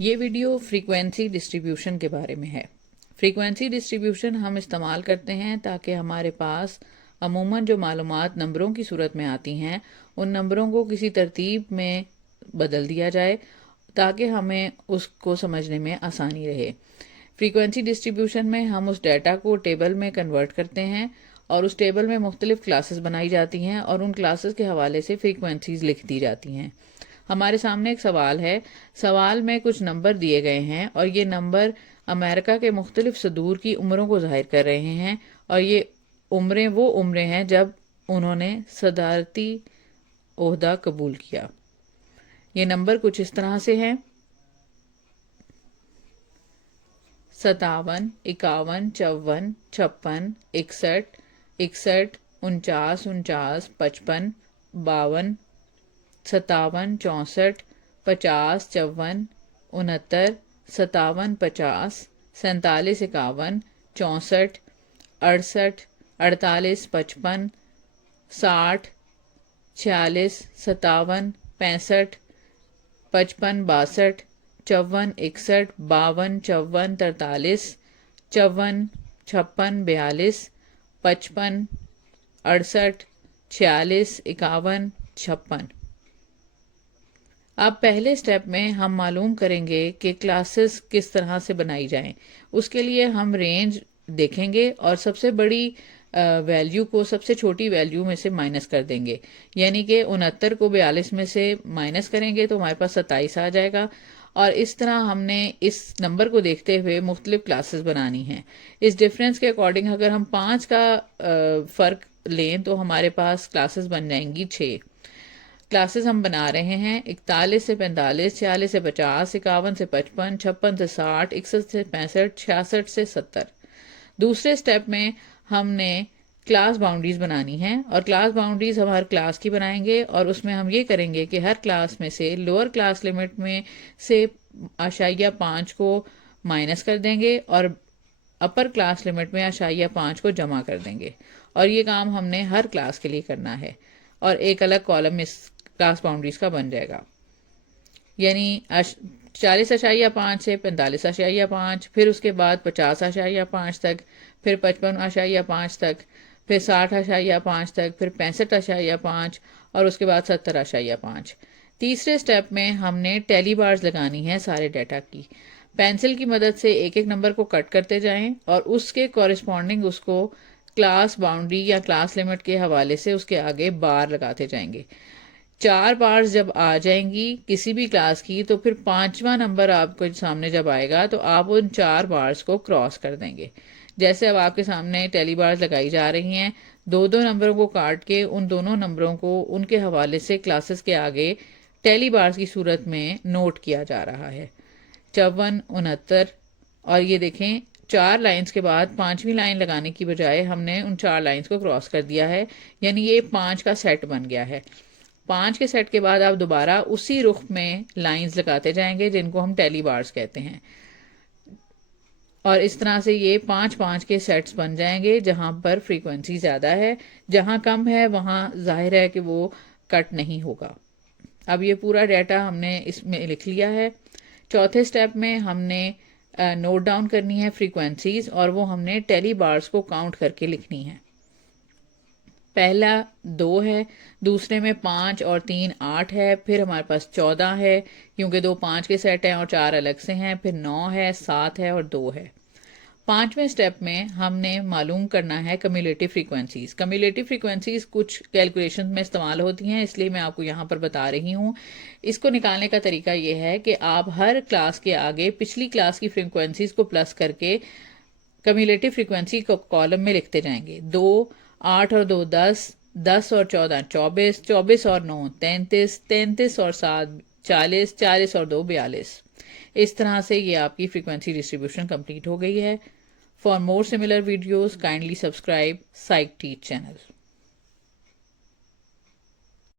یہ video frequency distribution کے بارے میں ہے۔ فریکوینسی ڈسٹریبیوشن ہم استعمال کرتے ہیں تاکہ ہمارے پاس عموماً جو معلومات نمبروں کی صورت میں آتی ہیں ان نمبروں کو کسی ترتیب میں بدل دیا جائے تاکہ ہمیں اس کو سمجھنے میں آسانی رہے۔ فریکوینسی ڈسٹریبیوشن میں ہم اس ڈیٹا کو ٹیبل میں کنورٹ کرتے ہیں اور اس ٹیبل میں مختلف کلاسز بنائی جاتی ہیں اور ان کلاسز کے حوالے سے فریکوینسیز لکھ دی جاتی ہیں۔ ہمارے سامنے ایک سوال ہے۔ سوال میں کچھ نمبر دیے گئے ہیں اور یہ نمبر امریکہ کے مختلف صدور کی عمروں کو ظاہر کر رہے ہیں اور یہ عمریں وہ عمریں ہیں جب انہوں نے صدارتی عہدہ قبول کیا۔ یہ نمبر کچھ اس طرح سے ہیں: 57، 51، 54، 56، 61، 61، 49، 49، 55، 52، 57، 64، 50، 54، 69، 57، 50، 47، 51، 64، 68، 48، 55، 60، 46، 57، 65، 55، 62، 54، 61، 52، 54، 43، 54، 56، 42، 55، 68، 46، 51، 56۔ اب پہلے سٹیپ میں ہم معلوم کریں گے کہ کلاسز کس طرح سے بنائی جائیں۔ اس کے لیے ہم رینج دیکھیں گے اور سب سے بڑی ویلیو کو سب سے چھوٹی ویلیو میں سے مائنس کر دیں گے، یعنی کہ 69 کو 42 میں سے مائنس کریں گے تو ہمارے پاس 27 آ جائے گا۔ اور اس طرح ہم نے اس نمبر کو دیکھتے ہوئے مختلف کلاسز بنانی ہیں۔ اس ڈیفرنس کے اکارڈنگ اگر ہم 5 کا فرق لیں تو ہمارے پاس کلاسز بن جائیں گی 6۔ کلاسز ہم بنا رہے ہیں 41 سے 45، 46 سے 50، 51 سے 55، 56 سے 60، 61 سے 65، 66 سے 70۔ دوسرے سٹیپ میں ہم نے کلاس باؤنڈریز بنانی ہیں اور کلاس باؤنڈریز ہم ہر کلاس کی بنائیں گے اور اس میں ہم یہ کریں گے کہ ہر کلاس میں سے لوور کلاس لمٹ میں سے 0.5 کو مائنس کر دیں گے اور اپر کلاس لمٹ میں 0.5 کو جمع کر دیں گے، اور یہ کام ہم نے ہر کلاس کے لیے کرنا ہے اور ایک الگ کالم اس کلاس باؤنڈریز کا بن جائے گا، یعنی 40.5 سے 45.5، پھر اس کے بعد 50.5 تک، پھر 55.5 تک، پھر 60.5 تک، پھر 65.5 اور اس کے بعد 70.5۔ تیسرے سٹیپ میں ہم نے ٹیلی بارز لگانی ہے سارے ڈیٹا کی۔ پینسل کی مدد سے ایک ایک نمبر کو کٹ کرتے جائیں اور اس کے کورسپونڈنگ اس کو کلاس باؤنڈری یا کلاس لمٹ کے حوالے سے اس کے آگے بار لگاتے جائیں گے۔ 4 بارز جب آ جائیں گی کسی بھی کلاس کی تو پھر 5واں نمبر آپ کو سامنے جب آئے گا تو آپ ان 4 بارز کو کراس کر دیں گے۔ جیسے اب آپ کے سامنے ٹیلی بارز لگائی جا رہی ہیں، 2 نمبروں کو کاٹ کے ان دونوں نمبروں کو ان کے حوالے سے کلاسز کے آگے ٹیلی بارز کی صورت میں نوٹ کیا جا رہا ہے۔ 54، 69، اور یہ دیکھیں 4 لائنز کے بعد 5ویں لائن لگانے کی بجائے ہم نے ان 4 لائنز کو کراس کر دیا ہے، یعنی یہ 5 کا سیٹ بن گیا ہے۔ 5 کے سیٹ کے بعد آپ دوبارہ اسی رخ میں لائنز لگاتے جائیں گے جن کو ہم ٹیلی بارز کہتے ہیں، اور اس طرح سے یہ 5 کے سیٹس بن جائیں گے جہاں پر فریکوینسی زیادہ ہے، جہاں کم ہے وہاں ظاہر ہے کہ وہ کٹ نہیں ہوگا۔ اب یہ پورا ڈیٹا ہم نے اس میں لکھ لیا ہے۔ چوتھے سٹیپ میں ہم نے نوٹ ڈاؤن کرنی ہے فریکوینسیز اور وہ ہم نے ٹیلی بارز کو کاؤنٹ کر کے لکھنی ہے۔ پہلا 2 ہے، دوسرے میں 5 اور 3 8 ہے، پھر ہمارے پاس 14 ہے کیونکہ 2 5 کے سیٹ ہیں اور 4 الگ سے ہیں، پھر 9 ہے، 7 ہے اور 2 ہے۔ 5ویں سٹیپ میں ہم نے معلوم کرنا ہے کمیولیٹیو فریکوینسیز۔ کمیولیٹیو فریکوینسیز کچھ کیلکولیشن میں استعمال ہوتی ہیں، اس لیے میں آپ کو یہاں پر بتا رہی ہوں۔ اس کو نکالنے کا طریقہ یہ ہے کہ آپ ہر کلاس کے آگے پچھلی کلاس کی فریکوینسیز کو پلس کر کے کمیولیٹیو فریکوینسی کو کالم میں لکھتے جائیں گے۔ 2، 8 اور 2 10، 10 اور 14 24، 24 اور 9 33، 33 اور 7 40، 40 اور 2 42۔ اس طرح سے یہ آپ کی فریکوینسی ڈسٹریبیوشن کمپلیٹ ہو گئی ہے۔ For more similar videos, kindly subscribe Psych Teach channel.